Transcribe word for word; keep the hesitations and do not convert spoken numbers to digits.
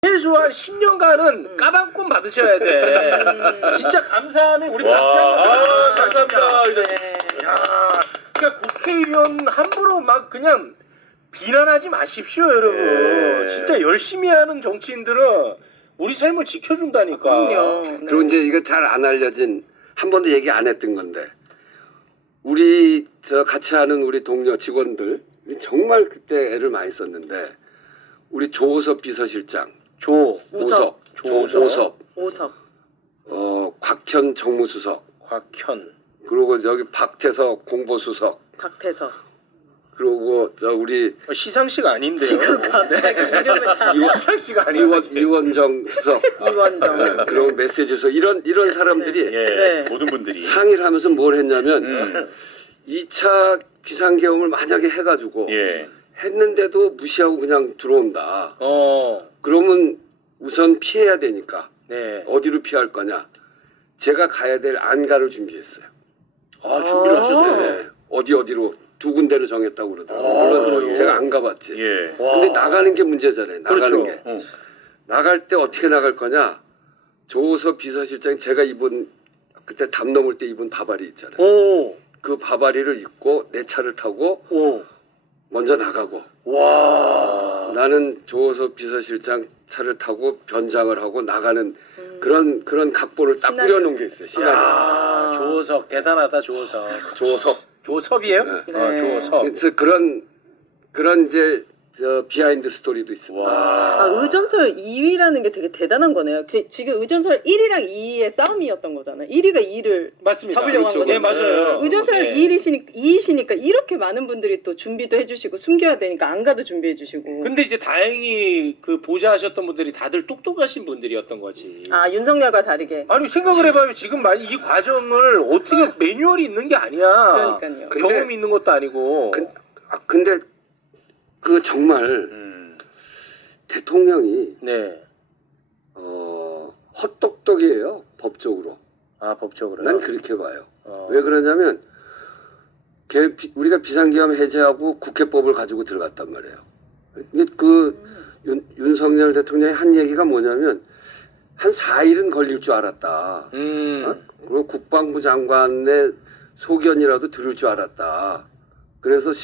최소한 십 년간은 음. 까방권 받으셔야 돼. 진짜 감사하네 우리 박사님. 아, 감사합니다. 네. 야, 그러니까 국회의원 함부로 막 그냥 비난하지 마십시오, 여러분. 예. 진짜 열심히 하는 정치인들은 우리 삶을 지켜준다니까. 그럼요. 네. 그리고 이제 이거 잘 안 알려진 한 번도 얘기 안 했던 건데 우리 저 같이 하는 우리 동료 직원들 정말 그때 애를 많이 썼는데 우리 조호섭 비서실장, 조, 오섭, 조호섭. 오섭, 오섭. 어 곽현 정무수석, 곽현, 그리고 여기 박태석 공보수석, 박태석. 그리고 저 우리 어, 시상식 아닌데요? 지금 갑자기 이름을 다 시상식 아니에요? 이원 이원정 수석, 이원정. 네, 그리고 메시지 수석 이런 이런 사람들이 예, 네. 모든 분들이 상의를 하면서 뭘 했냐면 음. 이 차 비상계엄을 만약에 해가지고 예. 했는데도 무시하고 그냥 들어온다. 어, 그러면 우선 피해야 되니까 네. 어디로 피할 거냐? 제가 가야 될 안가를 준비했어요. 아, 준비를 아. 하셨어요? 네. 어디 어디로 두 군데를 정했다고 그러더라고요. 아, 물론 그래요? 제가 안 가봤지. 예. 와. 근데 나가는 게 문제잖아요. 나가는 그렇죠. 게. 어. 나갈 때 어떻게 나갈 거냐? 조호섭 비서실장이 제가 입은 그때 담 넘을 때 입은 바바리 있잖아요. 오, 그 바바리를 입고 내 차를 타고 오, 먼저 나가고 와. 나는 조호섭 비서실장 차를 타고 변장을 하고 나가는 음. 그런 그런 각본을 딱 시나리오. 꾸려놓은 게 있어요. 시나리오. 아, 조호섭 대단하다 조호섭. 조호섭. 조섭이에요? 네. 어, 네. 조섭. 그래서 그런 그런 이제 저 비하인드 스토리도 있습니다. 아, 의전설 이 위라는 게 되게 대단한 거네요. 지, 지금 의전설 일 위랑 이 위의 싸움이었던 거잖아요. 일 위가 이 위를 맞습니다. 잡으려고 그렇죠. 한 네, 거잖아요. 맞아요. 의전설 네. 이 위시니까, 이 위시니까 이렇게 많은 분들이 또 준비도 해주시고 숨겨야 되니까 안 가도 준비해 주시고. 근데 이제 다행히 그 보좌하셨던 분들이 다들 똑똑하신 분들이었던 거지. 아, 윤석열과 다르게. 아니 생각을 해봐요. 지금 만- 이 과정을 어떻게 매뉴얼이 있는 게 아니야. 그러니까요. 근데- 경험이 있는 것도 아니고. 근- 아, 근데 그 정말 음. 대통령이 네. 어, 헛똑똑이에요. 법적으로. 아 법적으로. 난 그렇게 봐요. 어. 왜 그러냐면 개- 비- 우리가 비상계엄 해제하고 국회법을 가지고 들어갔단 말이에요. 근데 그 윤, 윤석열 대통령이 한 얘기가 뭐냐면 한 사 일은 걸릴 줄 알았다. 음. 어? 그리고 국방부 장관의 소견이라도 들을 줄 알았다. 그래서